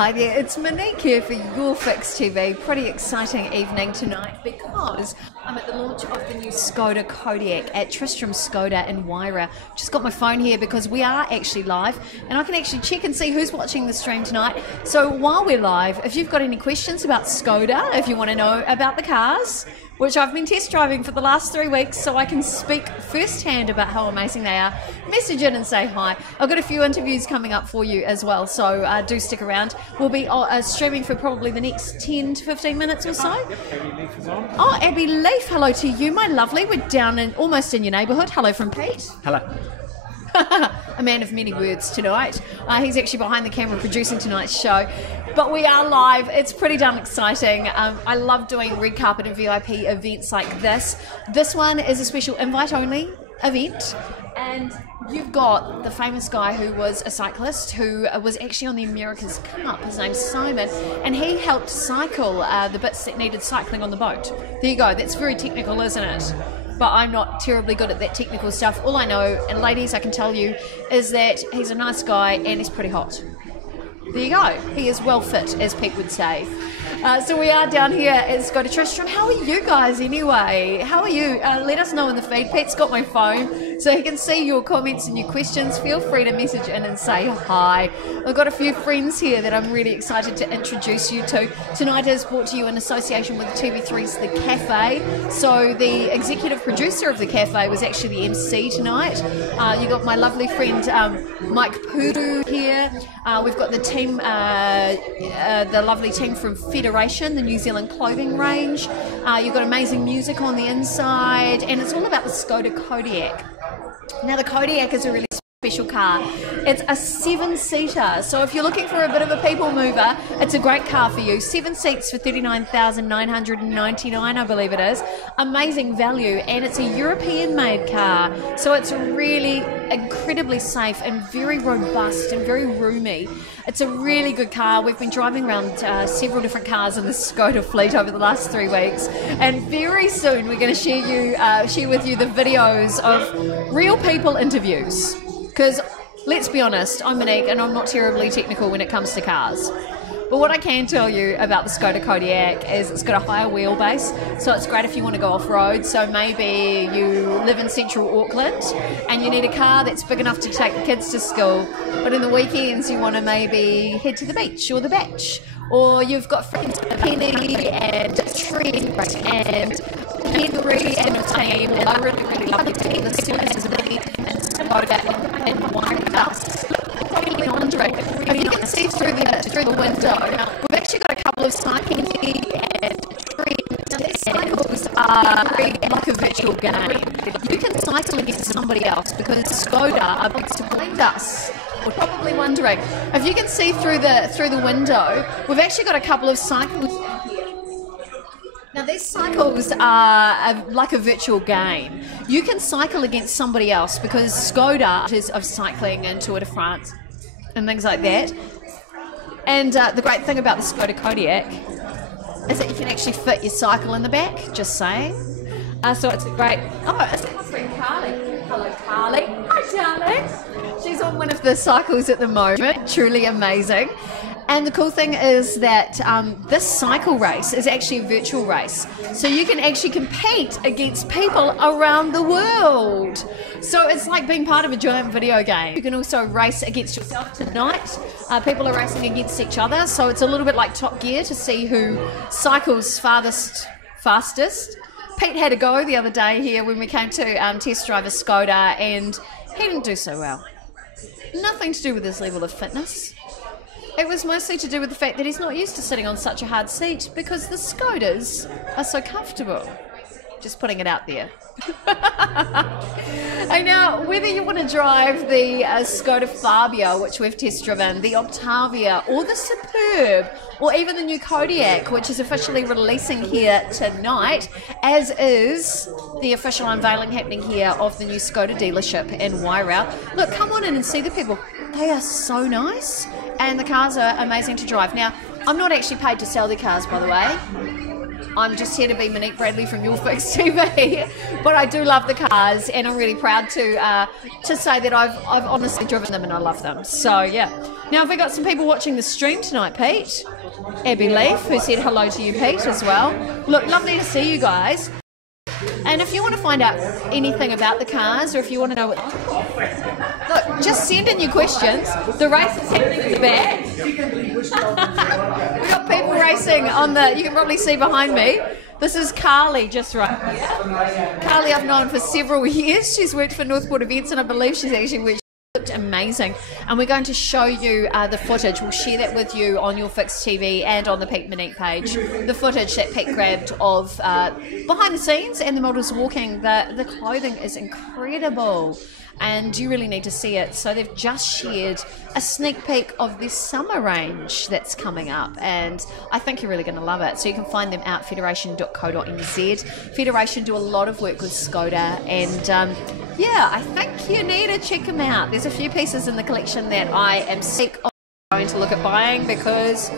Hi there, it's Monique here for Your Fix TV. Pretty exciting evening tonight because I'm at the launch of the new Skoda Kodiaq at Tristram Skoda in Waira. Just got my phone here because we are actually live and I can actually check and see who's watching the stream tonight. So while we're live, if you've got any questions about Skoda, if you want to know about the cars, which I've been test driving for the last 3 weeks so I can speak firsthand about how amazing they are, message in and say hi. I've got a few interviews coming up for you as well, so do stick around. We'll be streaming for probably the next 10 to 15 minutes or so. Yep, Abby Leaf is on. Oh, Abby Leaf, hello to you, my lovely. We're down in almost in your neighbourhood. Hello from Pete. Hello. A man of many words tonight. He's actually behind the camera producing tonight's show. But we are live. It's pretty damn exciting. I love doing red carpet and VIP events like this. This one is a special invite-only event. And you've got the famous guy who was a cyclist who was actually on the America's Cup. His name's Simon. And he helped cycle the bits that needed cycling on the boat. There you go. That's very technical, isn't it? But I'm not terribly good at that technical stuff. All I know, and ladies, I can tell you, is that he's a nice guy and he's pretty hot. There you go. He is well fit, as Pete would say. So we are down here at Skoda Tristram. How are you guys anyway? How are you? Let us know in the feed. Pete's got my phone, so he can see your comments and your questions. Feel free to message in and say hi. I've got a few friends here that I'm really excited to introduce you to. Tonight is brought to you in association with TV3's The Cafe. So the executive producer of The Cafe was actually the MC tonight. You got my lovely friend Mike Puru here. We've got the team, the lovely team from Federation, the New Zealand clothing range. You've got amazing music on the inside, and it's all about the Skoda Kodiaq. Now, the Kodiaq is a really special car. It's a 7-seater, so if you're looking for a bit of a people mover, it's a great car for you. 7 seats for $39,999, I believe it is. Amazing value, and it's a European-made car, so it's really incredibly safe and very robust and very roomy. It's a really good car. We've been driving around several different cars in the Skoda fleet over the last 3 weeks, and very soon we're going to share with you the videos of real people interviews. Because, let's be honest, I'm Monique and I'm not terribly technical when it comes to cars. But what I can tell you about the Skoda Kodiaq is it's got a higher wheelbase, so it's great if you want to go off-road. So maybe you live in central Auckland and you need a car that's big enough to take the kids to school, but in the weekends you want to maybe head to the beach or the beach. Or you've got friends Penny and Trent and Henry and a team, and I really, really love the team. The students are really and Skoda and Waira. Probably wondering if you can see through the window. We've actually got a couple of cycling and Trent. Now these cycles are like a virtual game. You can cycle against somebody else because Skoda are based behind us. We're probably wondering if you can see through the window. We've actually got a couple of cycles here. Now these cycles are like a virtual game. You can cycle against somebody else because Skoda is of cycling and Tour de France and things like that. And the great thing about the Skoda Kodiaq is that you can actually fit your cycle in the back, just saying. So it's a great... Oh, it's my friend Carly. Hello, Carly. Hi, darling. She's on one of the cycles at the moment. Truly amazing. And the cool thing is that this cycle race is actually a virtual race. So you can actually compete against people around the world. So it's like being part of a giant video game. You can also race against yourself tonight. People are racing against each other. So it's a little bit like Top Gear to see who cycles fastest. Pete had a go the other day here when we came to test drive a Skoda, and he didn't do so well. Nothing to do with his level of fitness. It was mostly to do with the fact that he's not used to sitting on such a hard seat because the Skodas are so comfortable. Just putting it out there. And now, whether you want to drive the Skoda Fabia, which we've test driven, the Octavia, or the Superb, or even the new Kodiaq, which is officially releasing here tonight, as is the official unveiling happening here of the new Skoda dealership in Waira. Look, come on in and see the people. They are so nice, and the cars are amazing to drive. Now, I'm not actually paid to sell the cars, by the way. I'm just here to be Monique Bradley from Your Fix TV, but I do love the cars, and I'm really proud to say that I've honestly driven them and I love them. So yeah. Now, have we got some people watching the stream tonight, Pete? Abby Leaf, who said hello to you, Pete, as well. Look, lovely to see you guys. And if you want to find out anything about the cars, or if you want to know what... Look, just send in your questions. The race is happening in the back. We've got people racing on the... You can probably see behind me. This is Carly, just right here. Carly I've known for several years. She's worked for Northport Events, and I believe she's actually worked... Looked amazing, and we're going to show you the footage. We'll share that with you on Your Fix TV and on the Pete and Monique page. The footage that Pete grabbed of behind the scenes and the models walking. The clothing is incredible, and you really need to see it. So they've just shared a sneak peek of this summer range that's coming up, and I think you're really going to love it. So you can find them out federation.co.nz. Federation do a lot of work with Skoda, and yeah, I think you need to check them out. There's a few pieces in the collection that I am sick of going to look at buying because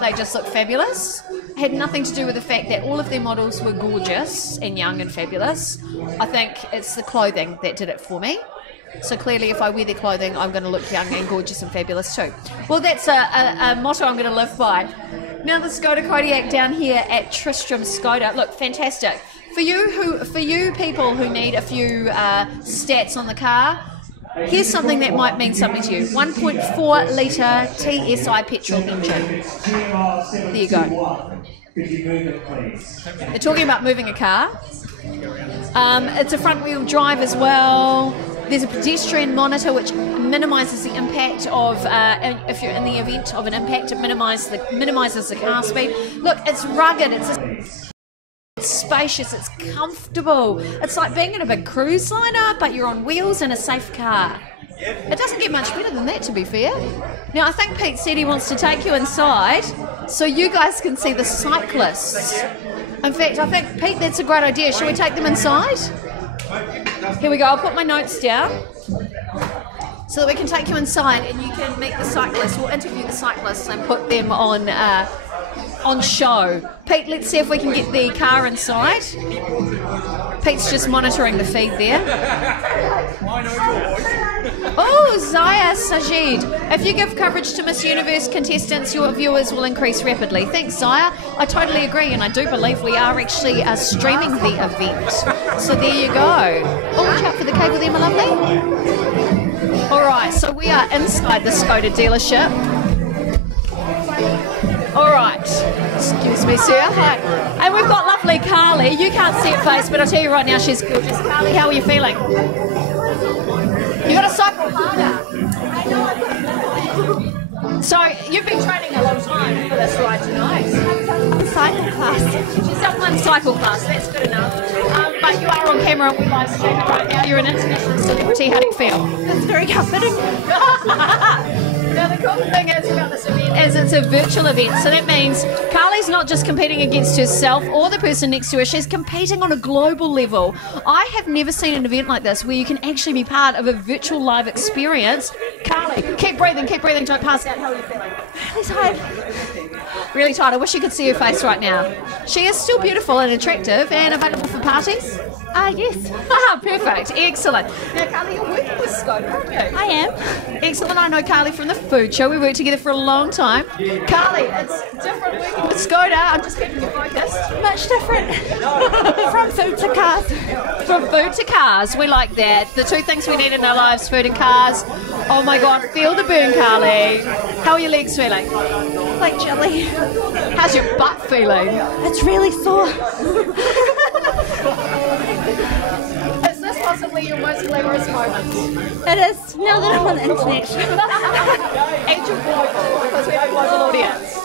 they just look fabulous. It had nothing to do with the fact that all of their models were gorgeous and young and fabulous. I think it's the clothing that did it for me. So clearly if I wear their clothing, I'm going to look young and gorgeous and fabulous too. Well, that's a motto I'm going to live by. Now the Skoda Kodiak down here at Tristram Skoda. Look, fantastic. For you people who need a few stats on the car, here's something that might mean something to you. 1.4 litre TSI petrol engine. There you go. They're talking about moving a car. It's a front wheel drive as well. There's a pedestrian monitor which minimises the impact of, if you're in the event of an impact, it minimises the car speed. Look, it's rugged, it's spacious, it's comfortable. It's like being in a big cruise liner, but you're on wheels in a safe car. It doesn't get much better than that, to be fair. Now, I think Pete said he wants to take you inside so you guys can see the cyclists. In fact, I think, Pete, that's a great idea. Shall we take them inside? Here we go. I'll put my notes down so that we can take you inside and you can meet the cyclists. We'll interview the cyclists and put them on show. Pete, let's see if we can get the car inside. Pete's just monitoring the feed there. Oh, Zaya Sajid. If you give coverage to Miss Universe contestants, your viewers will increase rapidly. Thanks, Zaya. I totally agree, and I do believe we are actually streaming the event. So there you go. Oh, watch out for the cable there, my lovely. All right, so we are inside the Skoda dealership. All right, excuse me, sir. Hi. And we've got lovely Carly. You can't see her face, but I'll tell you right now, she's gorgeous. Carly, how are you feeling? You got to cycle harder. So you've been training a long time for this ride tonight. Cycle class. She's done one cycle class. That's good enough. But you are on camera and we live streaming right now. You're an international celebrity. How do you feel? It's very comforting. Now the cool thing is about this event is it's a virtual event, so that means Carly's not just competing against herself or the person next to her, she's competing on a global level. I have never seen an event like this where you can actually be part of a virtual live experience. Carly, keep breathing, don't pass out. How are you feeling? Really tired. Really tired. I wish you could see her face right now. She is still beautiful and attractive and available for parties. Yes. Perfect. Excellent. Now, Carly, you're working with Skoda, aren't you? I am. Excellent. I know Carly from the food show. We worked together for a long time. Carly, it's different working with Skoda. I'm just keeping you focused. Much different. From food to cars. From food to cars. We like that. The two things we need in our lives, food and cars. Oh my God. Feel the burn, Carly. How are your legs feeling? Like jelly. How's your butt feeling? It's really sore. Is this possibly your most glamorous moment? It is, now that I'm on the internet. And you're global, because we have a global audience.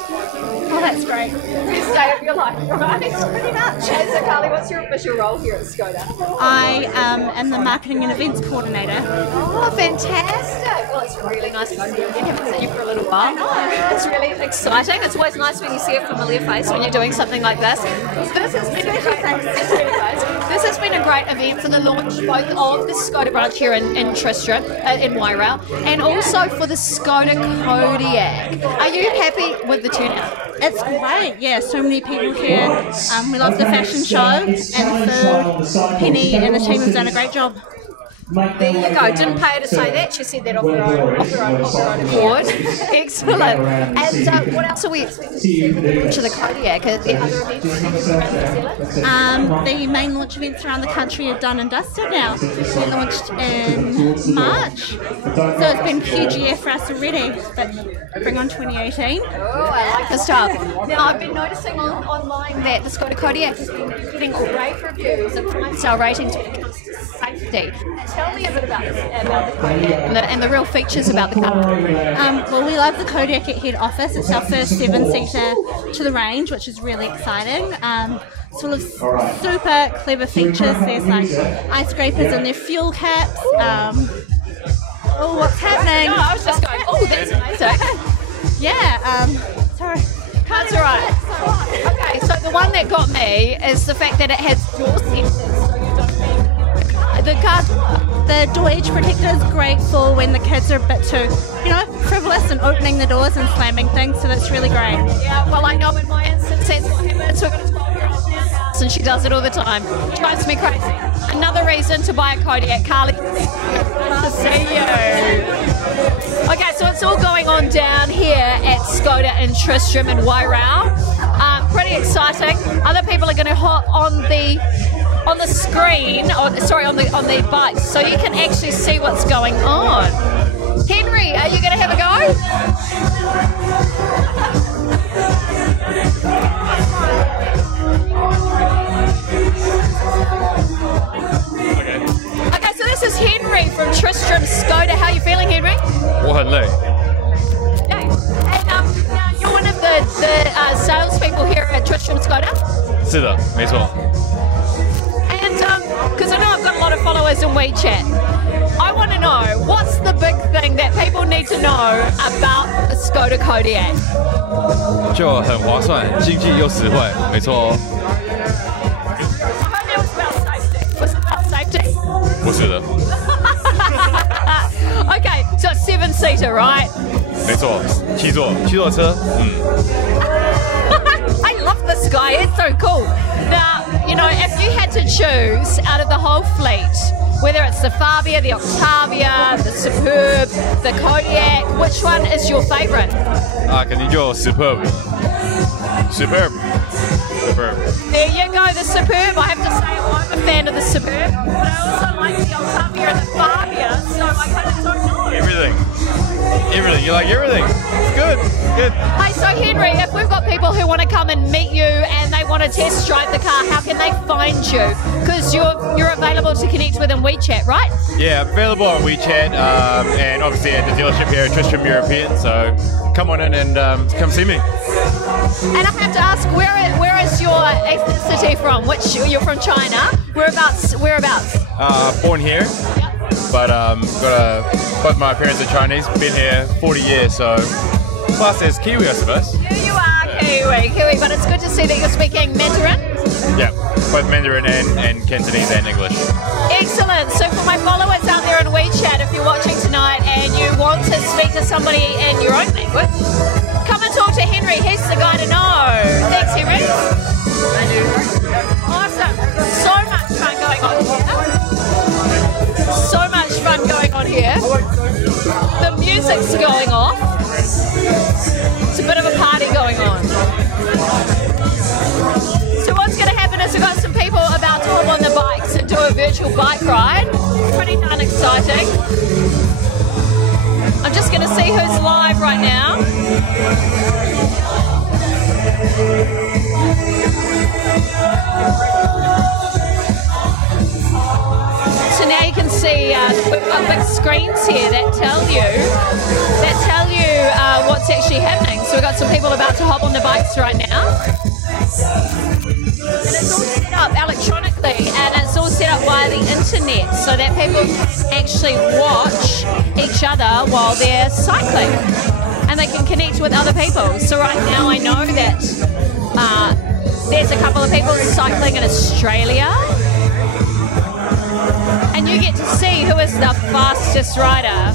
Oh, that's great. Best day of your life, right? Pretty much. So, Carly, what's your official role here at Skoda? I am the marketing and events coordinator. Oh, fantastic. Well, it's really nice to see you again. I haven't seen you for a little while. It's really exciting. It's always nice when you see a familiar face when you're doing something like this. This this has been a great event for the launch both of the Skoda branch here in Tristram, in Wairau, and also for the Skoda Kodiak. Are you happy with the turnout? It's great, yeah, so many people here. We love the fashion show and the food. Penny and the team have done a great job. There you go. Didn't pay her to say that. She said that off her own accord. Excellent. And what else are we expecting to the Kodiak? Are there other events? The main launch events around the country are done and dusted now. We launched in March, so it's been a huge year for us already. But bring on 2018. Oh, I like the stuff. Now, I've been noticing online that the Skoda Kodiak has been getting rave reviews and 5-star ratings when it comes to safety. Tell me a bit about the Kodiak and the real features about the car. Well, we love the Kodiak at head office. It's our first 7-seater to the range, which is really exciting. Full of super clever features. There's like ice scrapers in their fuel caps. Oh, what's happening? No, I was just going, oh, that's amazing. Yeah, sorry. That's all right. Okay, so the one that got me is the fact that it has door sensors, so you don't need the car. The door edge protector is great for when the kids are a bit too, frivolous and opening the doors and slamming things, so that's really great. Yeah, well, I know in my instance that's what happens. We've got a 12-year-old in our house and she does it all the time. Drives me crazy. Another reason to buy a Kodiak. Carly, nice to see you. Okay, so it's all going on down here at Skoda in Tristram and Wairau. Pretty exciting. Other people are going to hop on the screen, on the bikes, so you can actually see what's going on. Henry, are you going to have a go? Okay, so this is Henry from Tristram Skoda. How are you feeling, Henry? 我很累。 Okay. And now you're one of the salespeople here at Tristram Skoda? 是的，没错。 And because I know I've got a lot of followers in WeChat, I want to know what's the big thing that people need to know about the Skoda Kodiak? 就很划算，经济又实惠，没错哦。 I heard it was about safety. Was it about safety? 不是的， Okay, so it's 7-seater, right? 没错，七座车，I love this guy. It's so cool. Now, if you had to choose out of the whole fleet, whether it's the Fabia, the Octavia, the Superb, the Kodiak, which one is your favourite? 啊，肯定就 superb。 There you go, the Superb. I have to say I'm a fan of the Superb, but I also like the Octavia and the Fabia, so I kind of don't know. Everything. You like everything. It's good. Hey, so Henry, if we've got people who want to come and meet you and they want to test drive the car, how can they find you? Because you're available to connect with in WeChat, right? Yeah, available on WeChat and obviously at the dealership here at Tristram European. So come on in and come see me. And I have to ask, where is your ethnicity from? You're from China? Whereabouts? Born here, but both my parents are Chinese. Been here 40 years, so class as Kiwi, I suppose. Here you are, Kiwi. But it's good to see that you're speaking Mandarin. Yeah, both Mandarin and Cantonese and English. Excellent. So for my followers out there in WeChat, if you're watching tonight and you want to speak to somebody in your own language, come and talk to Henry. He's the guy to know. Thanks, Henry. Awesome. So much fun going on here. So much fun going on here. The music's going off. It's a bit of a party going on. So what's going to happen is we've got some people about to hop on the bikes and do a virtual bike ride. Pretty darn exciting. I'm just going to see who's live right now. So now you can see we've got big screens here that tell you what's actually happening. So we've got some people about to hop on the bikes right now. And it's all set up electronically and it's all set up via the internet so that people can actually watch each other while they're cycling and they can connect with other people. So right now I know that there's a couple of people cycling in Australia and you get to see who is the fastest rider.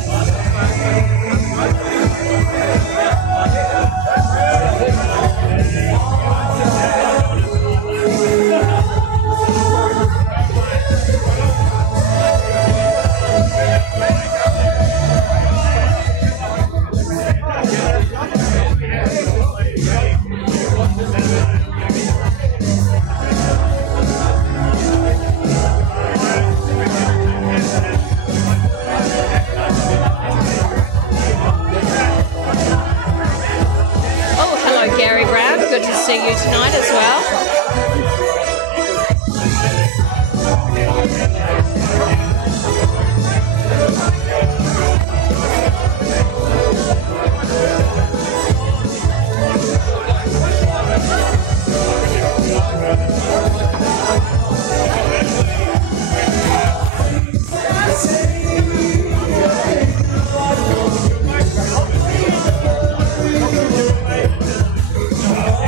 Good to see you tonight as well.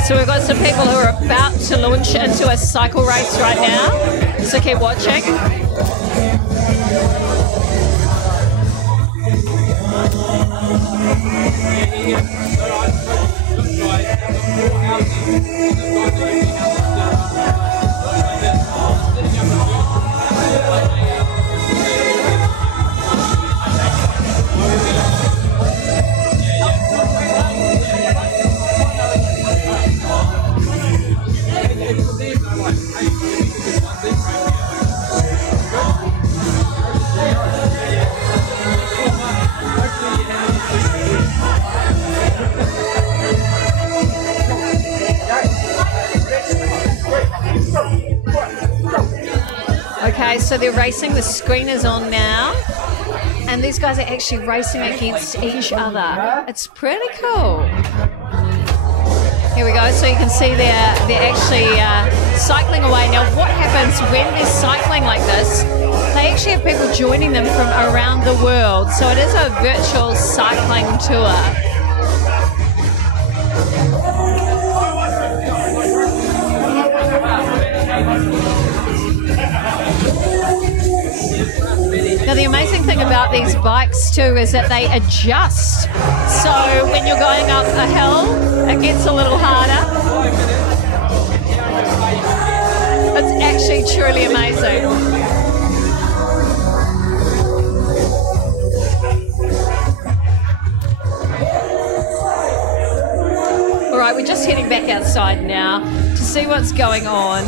So we've got some people who are about to launch into a cycle race right now, so keep watching. Okay, so they're racing. The screen is on now, and these guys are actually racing against each other. It's pretty cool. Here we go. So you can see they're actually cycling away. Now, what happens when they're cycling like this? They actually have people joining them from around the world. So it is a virtual cycling tour. Now the amazing thing about these bikes too is that they adjust. So when you're going up a hill, it gets a little harder. It's actually truly amazing. All right, we're just heading back outside now to see what's going on.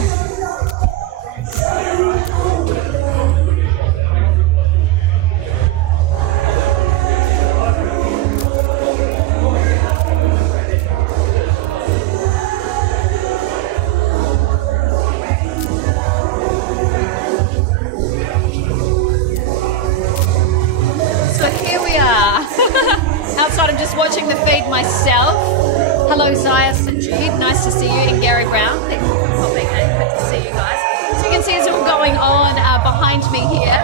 Outside, I'm just watching the feed myself. Hello, Zaya Sinjid. Nice to see you. And Gary Brown. Thanks for popping in. Good to see you guys. So you can see it's all going on behind me here.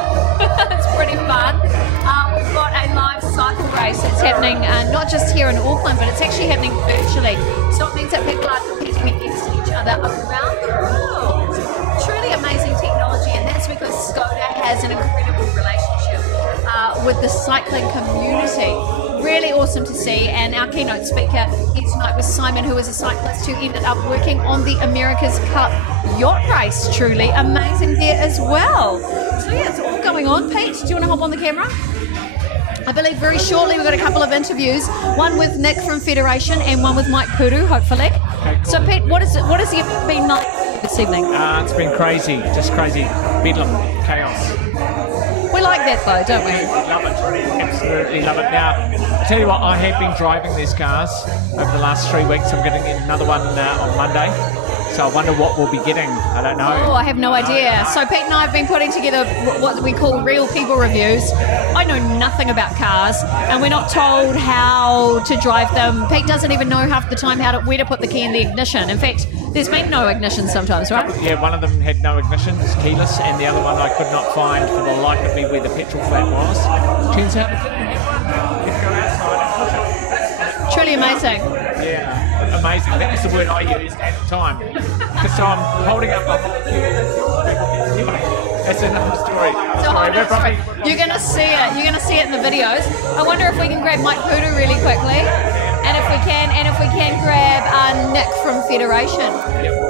It's pretty fun. We've got a live cycle race. It's happening not just here in Auckland, but it's actually happening virtually. So it means that people are competing against each other around the world. Truly amazing technology, and that's because Skoda has an incredible relationship with the cycling community. Really awesome to see. And our keynote speaker here tonight was Simon, who is a cyclist who ended up working on the America's Cup yacht race. Truly amazing there as well. So yeah, it's all going on. Pete, do you want to hop on the camera? I believe very shortly we've got a couple of interviews, one with Nick from Federation and one with Mike Puru, hopefully. Okay, cool. So Pete, what has it been like this evening? It's been crazy, just crazy, bedlam, chaos. We like that though, don't we? Love it, absolutely love it. Now, I tell you what, I have been driving these cars over the last 3 weeks. I'm getting another one on Monday. So I wonder what we'll be getting. I don't know. Oh, I have no idea. So Pete and I have been putting together what we call real people reviews. I know nothing about cars, and we're not told how to drive them. Pete doesn't even know half the time where to put the key in the ignition. In fact, there's been no ignition sometimes, right? Yeah, one of them had no ignition, it's keyless, and the other one I could not find for the life of me where the petrol flat was. Turns out it didn't have one. You can go outside and push it. Truly amazing. Yeah. Amazing. That was the word I used at the time. So I'm holding up a whole queue. That's another story. So you're gonna see it. You're gonna see it in the videos. I wonder if we can grab Mike Poodoo really quickly, and if we can grab Nick from Federation.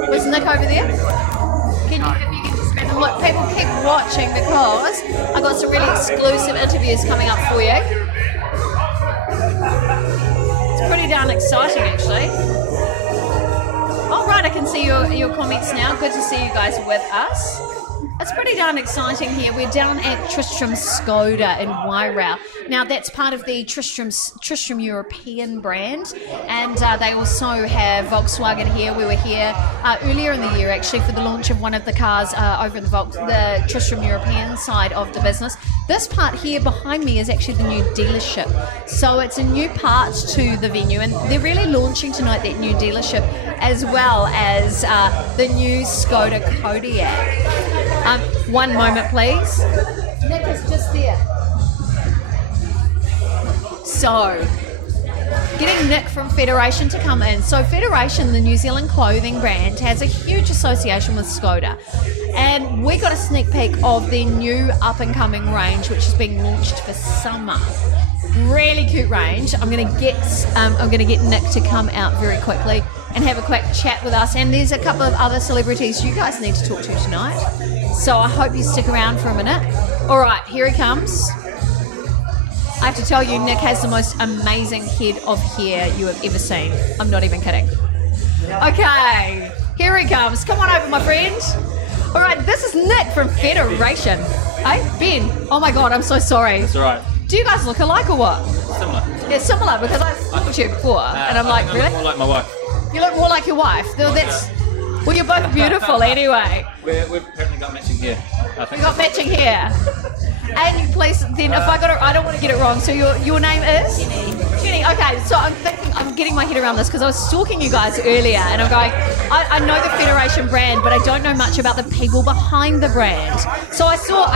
Was Nick over there? If you can just grab them. Look, people keep watching because I got some really exclusive interviews coming up for you. It's pretty darn exciting, actually. All right, I can see your comments now. Good to see you guys with us. It's pretty darn exciting here. We're down at Tristram Skoda in Wairau. Now, that's part of the Tristram European brand, and they also have Volkswagen here. We were here earlier in the year, actually, for the launch of one of the cars over in the Tristram European side of the business. This part here behind me is actually the new dealership. So it's a new part to the venue, and they're really launching tonight, that new dealership, as well as the new Skoda Kodiaq. One moment, please. Nick is just there. So, getting Nick from Federation to come in. So Federation, the New Zealand clothing brand, has a huge association with Skoda. And we got a sneak peek of their new up-and-coming range, which is being launched for summer. Really cute range. I'm gonna get Nick to come out very quickly and have a quick chat with us. And there's a couple of other celebrities you guys need to talk to tonight. So I hope you stick around for a minute. All right, here he comes. I have to tell you, Nick has the most amazing head of hair you have ever seen. I'm not even kidding. Okay, here he comes. Come on over, my friend. All right, this is Nick from Federation. Hey, Ben. Oh my God, I'm so sorry. That's all right. Do you guys look alike or what? Similar. Yeah, similar, because I've spoken to you before, and I'm like, I really? look more like my wife. You look more like your wife. Well, you're both beautiful anyway. We've apparently got matching hair. I think. You got matching hair. And you please, then if I got it, I don't want to get it wrong. So your name is? Jenny. Okay, so I'm getting my head around this because I was stalking you guys earlier, and I'm going, I know the Federation brand, but I don't know much about the people behind the brand. So I saw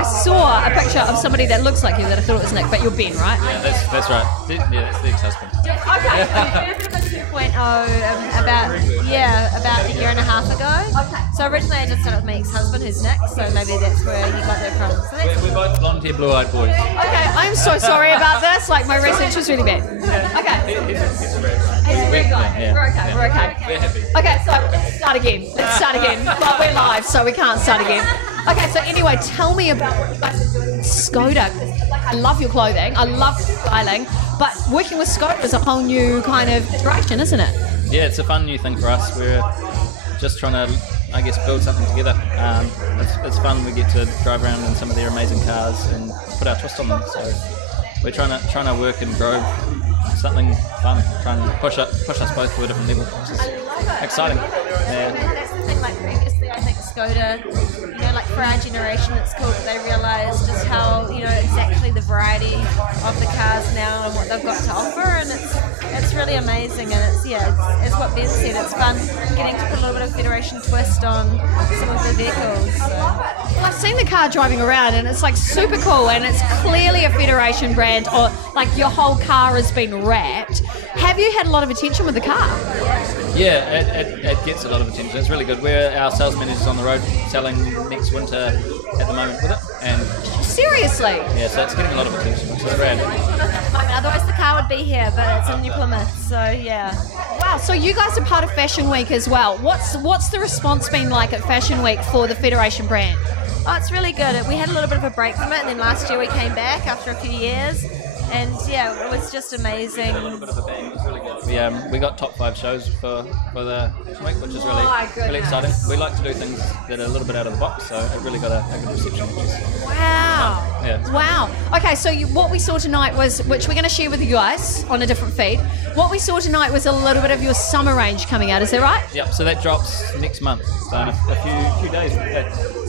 a picture of somebody that looks like you that I thought it was Nick, but you're Ben, right? Yeah, that's right. Yeah, that's the ex-husband. Okay. 2.0 about a year and a half ago. Okay. So originally I just started with my ex-husband, who's Nick, so maybe that's where you got that from. So that's We're both blonde-haired, blue-eyed boys. Okay, I'm so sorry about this. Like, my research was really bad. Okay. He's a It's a great guy. Yeah. We're okay. We're okay. We're happy. Okay, so let's start again. But we're live, so we can't start again. Okay, so anyway, tell me about Skoda. Like, I love your clothing. I love styling. But working with Skoda is a whole new kind of direction, isn't it? Yeah, it's a fun new thing for us. We're just trying to, I guess, build something together. It's fun. We get to drive around in some of their amazing cars and put our twist on them. So we're trying to work and grow something fun, trying to push us both to a different level, which is exciting. Yeah. that's the thing, like previously I think Skoda, like for our generation it's cool that they realise just how, exactly the variety of the cars now and what they've got to offer, and it's really amazing, and it's what Ben said, it's fun getting to put a little bit of Federation twist on some of the vehicles. So. Well, I've seen the car driving around and it's like super cool, and it's clearly a Federation brand, or like your whole car has been wrapped. Have you had a lot of attention with the car? Yeah, it gets a lot of attention. It's really good. Our sales manager's on the road selling next winter at the moment with it, and Seriously? yeah, so it's getting a lot of attention, which is rad. Otherwise the car would be here, but it's in New Plymouth, so yeah. Wow, so you guys are part of Fashion Week as well. What's the response been like at Fashion Week for the Federation brand? Oh, it's really good. We had a little bit of a break from it, and then last year we came back after a few years. And yeah, it was just amazing. A little bit of a bang. It was really good. We got top 5 shows for the week, which is really exciting. We like to do things that are a little bit out of the box, so it really got a good reception. Wow. Yeah. Wow. Okay, so what we saw tonight was, which we're going to share with you guys on a different feed, what we saw tonight was a little bit of your summer range coming out, is that right? Yep, so that drops next month. So in a few days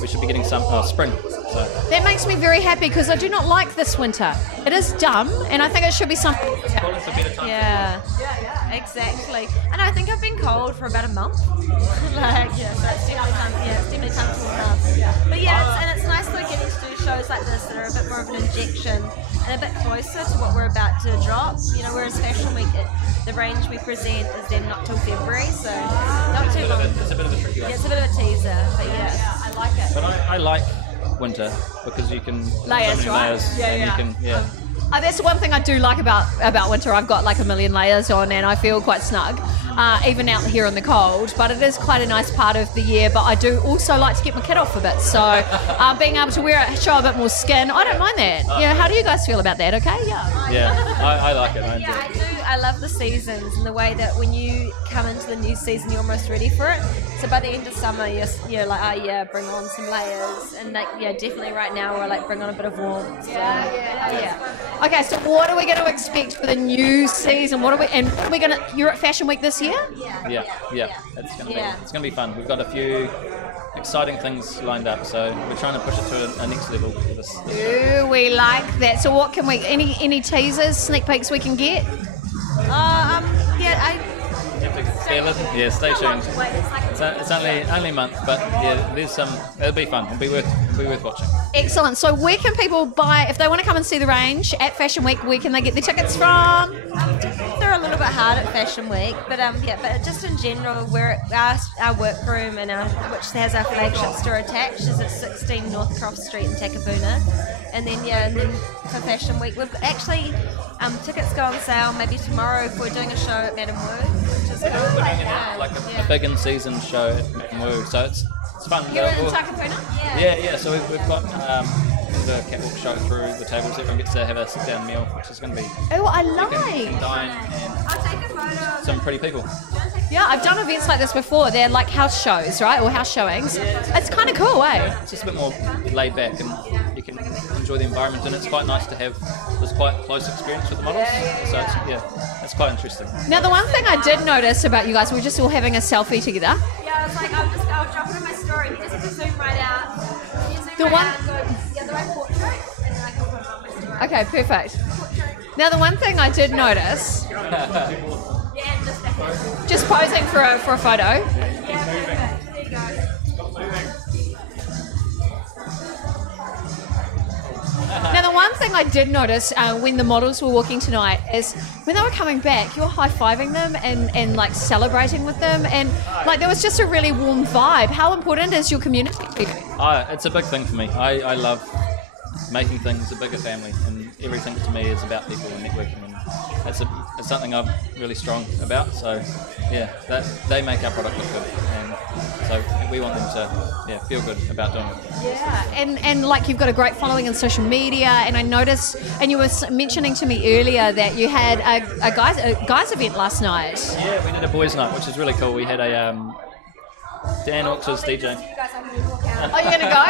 we should be getting some spring. So. That makes me very happy because I do not like this winter. It is dumb, and I think it should be something. Well, it's a better time. Yeah, exactly. And I think I've been cold for about a month. So it's definitely time. Yeah, it's definitely time to warm up. But yeah, it's nice though getting to do shows like this that are a bit more of an injection and a bit closer to what we're about to drop. Whereas Fashion Week, the range we present is then not till February, so not too long. It's a bit of a tricky one. Yeah, it's a bit of a teaser, but yeah. I like it. But I like winter because you can Layers, so many right? layers, Yeah, and yeah. you can That's the one thing I do like about winter. I've got like a million layers on and I feel quite snug, even out here in the cold. But it is quite a nice part of the year. But I do also like to get my kit off a bit. So being able to wear it, show a bit more skin, I don't mind that. How do you guys feel about that? Okay, I like it. I enjoy Yeah, I it. do. I love the seasons and the way that when you come into the new season, you're almost ready for it. So by the end of summer, you're like, oh yeah, bring on some layers, and like definitely right now we're like bring on a bit of warmth. So, yeah. Okay, so what are we going to expect for the new season? You're at Fashion Week this year? Yeah. It's gonna be fun. We've got a few exciting things lined up, so we're trying to push it to a next level for this show. Ooh, we like that. So what can we, any teasers, sneak peeks we can get? Yeah, stay tuned. Wait, it's like It's only a month, but yeah, there's some. It'll be fun. It'll be worth watching. Excellent. So where can people buy, if they want to come and see the range at Fashion Week, where can they get their tickets from? they're a little bit hard at Fashion Week, but but just in general, we're at our workroom and which has our flagship store attached, is at 16 North Croft Street in Takapuna, and then for Fashion Week we've got, actually tickets go on sale maybe tomorrow if we're doing a show at Madam Wu, which is cool. Like a big in-season show at Mwu, so it's fun. You're in Takapuna? Yeah. So we've got the catwalk show through the tables. Everyone gets to have a sit-down meal, which is going to be. Oh, I You like. can dine I'll take a photo. and some pretty people. Yeah, I've done events like this before. They're like house shows, right? Or house showings. It's kind of cool, eh? It's just a bit more laid back, and you can enjoy the environment. And it's quite nice to have this quite close experience with the models. So it's quite interesting. Now, the one thing I did notice about you guys, we're just all having a selfie together. Yeah, I was like, I'll drop it in my story. You just have to zoom right out. You zoom The right one- out and go, the right portrait, and then I can put it on my story. Okay, perfect. Now, the one thing I did notice, Yeah, just that. just posing for a photo. Yeah, perfect. There you go. Now, the one thing I did notice when the models were walking tonight is when they were coming back, you were high-fiving them and like celebrating with them, and like there was just a really warm vibe. How important is your community to you? It's a big thing for me. I love making things a bigger family, and everything to me is about people and networking, and it's something I'm really strong about. So yeah, that they make our product look good, and so we want them to feel good about doing it. Yeah, and like you've got a great following on social media, and I noticed, and you were mentioning to me earlier that you had a guys event last night. Yeah, we did a boys' night, which is really cool. We had a Dan Orks was DJing. You guys are going to walk out. Oh, you're gonna go?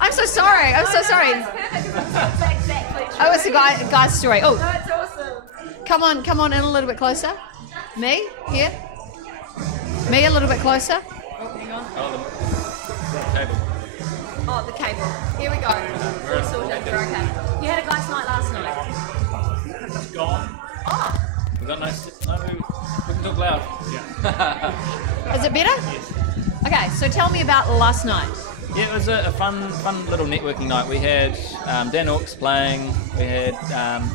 I'm so sorry. It's exactly true. Oh, it's a guy's story. Oh, No, it's awesome. come on in a little bit closer. Me here. Me a little bit closer. Oh, the cable. Here we go. All sorted. We're okay. You had a guy's night last night. It's gone. Oh, We got no. We can talk loud. Yeah. is it better? Yes. Okay, so tell me about last night. Yeah, it was a fun little networking night. We had Dan Orks playing. We had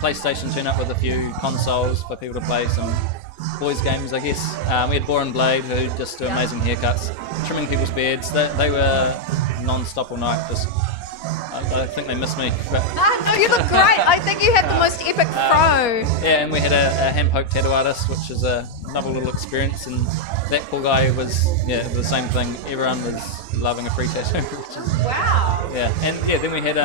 PlayStation tune up with a few consoles for people to play some boys' games, I guess. We had Boar and Blade, who just do amazing haircuts, trimming people's beards. They were non-stop all night. I think they missed me. But, No, you look great. I think you have the most epic fro. yeah, and we had a hand-poke tattoo artist, which is another little experience. And that poor guy was the same thing. Everyone was loving a free tattoo. Which is, Wow. yeah, and then we had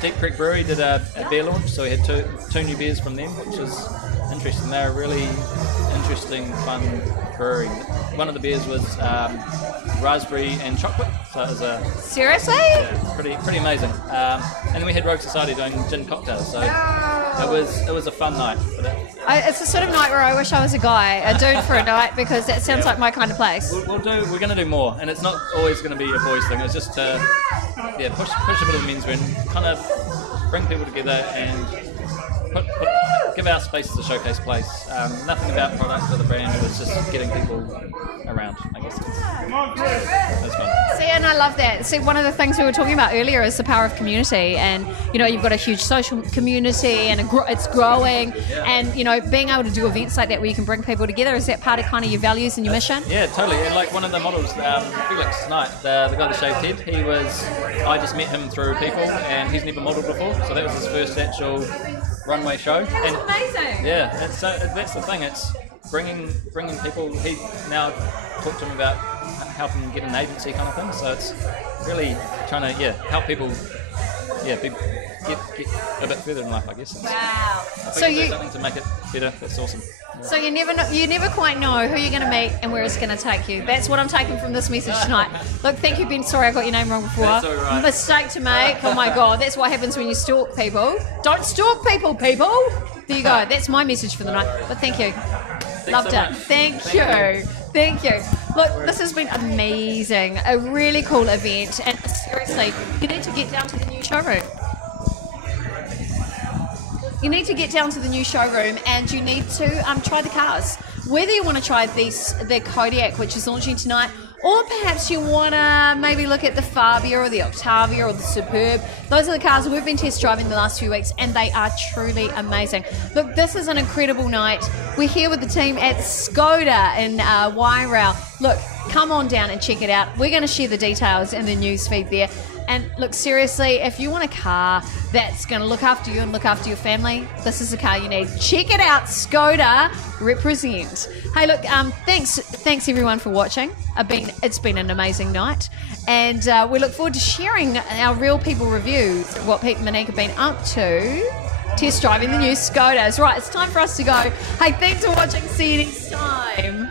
Deep Creek Brewery did a beer launch, so we had two new beers from them, which was interesting. They're a really interesting, fun brewery. One of the beers was raspberry and chocolate, so it was Seriously? pretty amazing. And then we had Rogue Society doing gin cocktails, so it was a fun night. But It's the sort of night where I wish I was a guy, a dude for a night, because that sounds like my kind of place. we're going to do more, and it's not always going to be a boys thing. It's just to push a bit of the men's wear and kind of bring people together and give our space as a showcase place. Nothing about product or the brand. It was just getting people around. I guess that's fun. See, and I love that. See, one of the things we were talking about earlier is the power of community, and you know, you've got a huge social community, and it's growing, and you know, being able to do events like that where you can bring people together, is that part of kind of your values and your mission? Yeah, totally. And like one of the models, Felix tonight, the guy that shaved head, I just met him through people, and he's never modelled before, so that was his first actual runway show. That's amazing. Yeah, that's the thing. It's bringing people. He now talked to him about helping get an agency kind of thing. So it's really trying to help people. Yeah, get a bit further in life, I guess. Wow. I think So do something to make it better. That's awesome. Yeah. So you never quite know who you're going to meet and where it's going to take you. That's what I'm taking from this message tonight. Look, thank you, Ben. Sorry I got your name wrong before. That's all right. Mistake to make. Oh my God, that's what happens when you stalk people. Don't stalk people, people. There you go. That's my message for the night. But thank you. Loved so it. much. Thank you. Thank you. Look, this has been amazing. A really cool event. And seriously, you need to get down to the new showroom. You need to get down to the new showroom, and you need to try the cars. Whether you want to try the Kodiak, which is launching tonight, or perhaps you want to maybe look at the Fabia or the Octavia or the Superb. Those are the cars we've been test driving the last few weeks, and they are truly amazing. Look, this is an incredible night. We're here with the team at Skoda in Wairau. Look, come on down and check it out. We're going to share the details in the news feed there. And look, seriously, if you want a car that's going to look after you and look after your family, this is the car you need. Check it out, Skoda represent. Hey, look, thanks everyone for watching. It's been an amazing night, and we look forward to sharing our real people reviews, what Pete and Monique have been up to, test driving the new Skodas. Right, it's time for us to go. Hey, thanks for watching. See you next time.